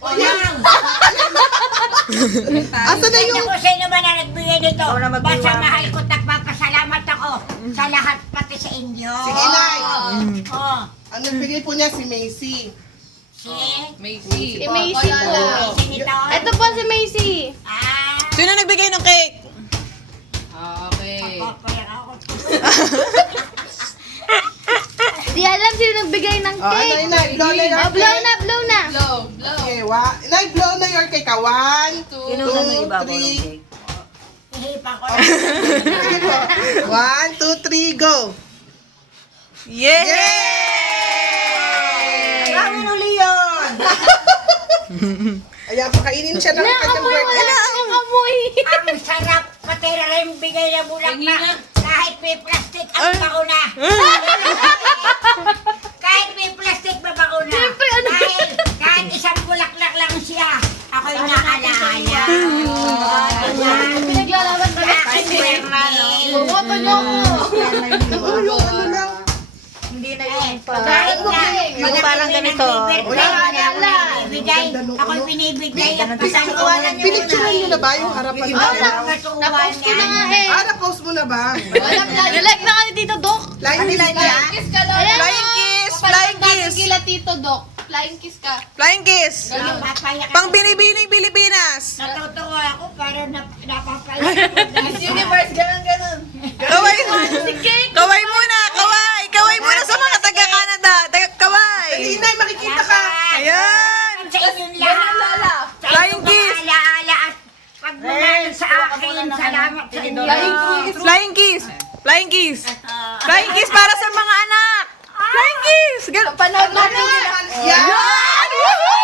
O yan! Asa na yung... Kung sino man na nagbigay nito, basta mahal ko at nagpapasalamat ako sa lahat pati sa inyo. Sige, Nay. Oh. Ano bigay po niya si Macy? Si Macy. Si Macy po. si nito. Ito po si Macy. Ah. Sino nagbigay ng cake? Okay. Kaya ako. Di alam sino nagbigay ng Oh, ano cake. yun, Nay? Blow na your Oh, blow cake. na, blow na. Blow, blow. Okay, Nay, blow na your cake. 1, 2, 3. Hihipan ko. Sige po. 1, 2, 3, go! Yay! Gawin uli yun. Ayan, pakainin siya ng kanyang Naamoy, birthday. wala akong amoy. Ang sarap. Pati na rin bigay na bulaklak. Kahit may plastic, ang bango na. Kahit may plastic, mabango na. Siyempre, ano? Kahit isang bulaklak lang siya. Ako'y naalala. Pinaglalaban ka na. Aking birthday. Bumoto niyo ako. Oo, yung ano lang. Hindi na yun. Kahit na. Yung parang ganito. Ako'y binibigay. Ang pasangkawalan niyo Pinicturean niyo na ba yung harapan Oo, niya? na-post ko na nga eh. Na-post mo na ba? Nilike na ka ni Tito Doc. Line kiss niya? Kiss ka lang. Ayan Flying na. kiss! Flying kiss! Kila Tito Doc. Flying kiss ka. Flying kiss! Papayak Pang binibining Pilipinas! Natutuwa ako para napapayak. Miss Universe, ganun. Kaway! Kaway muna! Kaway! Kaway muna sa mga taga-Canada! Kaway! Dali, Nay, makikita ka. Ayan! Sa inyong Ganun, lahat. Lola. Sa Flying inyong kiss! mga alaala at pagmamahal sa akin. Salamat sa inyo. Flying kiss! Flying kiss! Flying kiss para sa mga anak! Flying kiss! Panood natin. Yan! Yan! Woohoo!